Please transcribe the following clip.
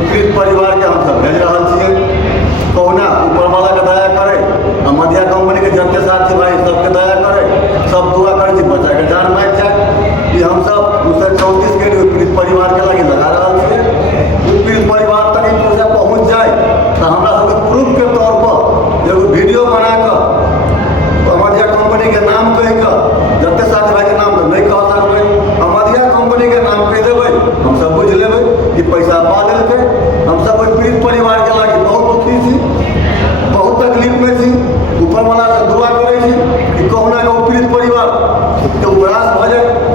पीड़ित परिवार के हम सब भेज रहा छे। कहुना ऊपर वाला के दया करे, मधिया कंपनी के जते साथी भाई सबके दया करे, सब दुआ करे जी बच्चा के जान बच जाए। ये हम सब 234 के पीड़ित परिवार के लगे लगा रहा छे। पीड़ित परिवार तक पैसा पहुँच जाए तो हमरा सबके प्रूफ के तौर पर एगो वीडियो बना कर मधिया कंपनी के नाम कह कर, जते साथी भाई के नाम तो नहीं कह सकबै, मधिया कंपनी के नाम कह देबै, हम सब बुझ लेबै कि पैसा पा लेलकै। हम सब पीड़ित परिवार के लागी बहुत दुखी छी, बहुत तकलीफ में छी। ऊपर वाला से दुआ करे छी कि कहुना के पीड़ित परिवार के उबरास भ जाए।